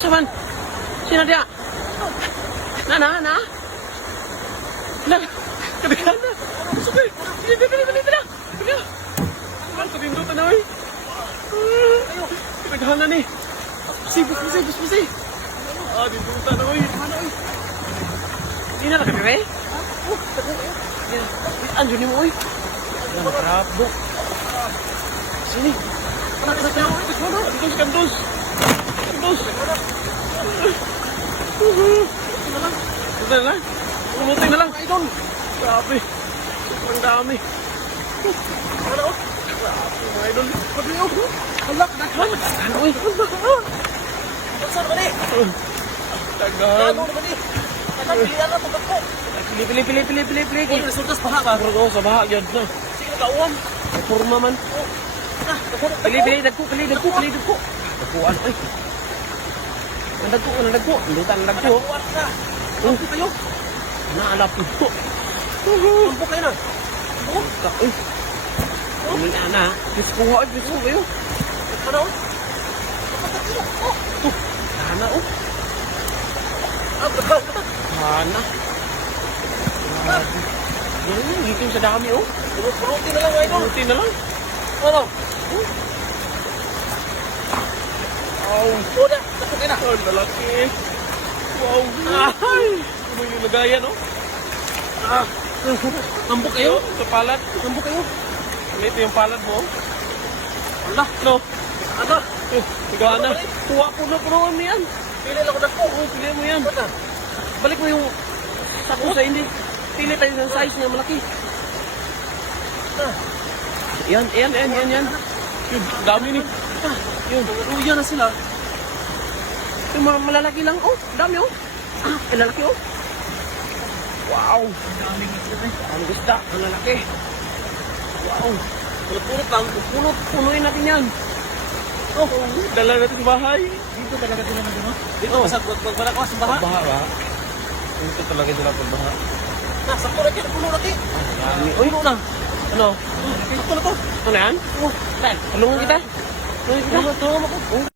Saman? Sino dia? Na, na, na? Na, kabihan na. Sige, bili, bili, bili, bili, bili. Ang kabindutan na, oy. Ayo, kabihan na ni. Busi, busi, busi, busi, busi. Ah, bindutan na, oy. Ano, oy? Hindi na nakabiri? Oh, yan. Anjo ni mo, oy. Yan, trabo. Sini. Anak, anak, anak. Kandos, kandos. Kandos. Ito na lang. Ito na lang. Idol. Grabe. Sobrang dami. Ano? Grabe mga idol. Grabe oh. Hala, kadaghan. Ano eh? Saan ba ni? Tagal. Ano ba ni? Pilihan na tugat ko? Pili, pili, pili, pili, pili, pili. Kung resulta sa baha ba? Pero sa baha, na. Sige ka uwan. May Forma man. Pili, pili, dagko, pili, dagko, pili, dagko. Dagkuan, ay. Ang dagko, ang dagko. Ang ang dagko. Uwan na. Oh, kayo. Naalap po. Tumpo kayo na. Oh, ka, uy. Ano na na? Diyos ko nga, Diyos ko kayo. Ano? Oh. Ah, bagaw. Hana. Grabe. Yan yung giting sa dami, oh. Pulutin na lang idol. Buti na lang. Ano? Wow. Una, tapos kayo na. Ang lalaki. Wow. Ay. Ano yung lagayan, oh. Ah. Tambok kayo? Sa palad. Tambok kayo? Ano ito yung palad mo? Ala. No. Ano? Eh, higaan na. Kuha po na puno mo yan. Pili lang ko na po. Oo, pili mo yan. Na? Balik mo yung sako sa hindi. Pili tayo ng size niya malaki. Ah. Yan, yan, yan, yan, yan. Yun, dami ni. Ah, yun. Luya na sila. Yung mga malalaki lang, oh. Dami, oh. Ah, malalaki, oh. Wow. Daming ito eh. Ang gusta, malalaki. Wow. Pulot-pulot lang. Puno, punuin natin yan. Oh, dala natin sa bahay. Dito talaga sila na gano'n? Dito Oh. sa wag wala ko sa baha? Baha ba? Ito talaga sila pag baha. Na, sa kulot yan. Pulo natin. Dami. Uy, Pulo na. ano? Ito na to. Ano yan? Oh. Tulungan kita. Eu tô com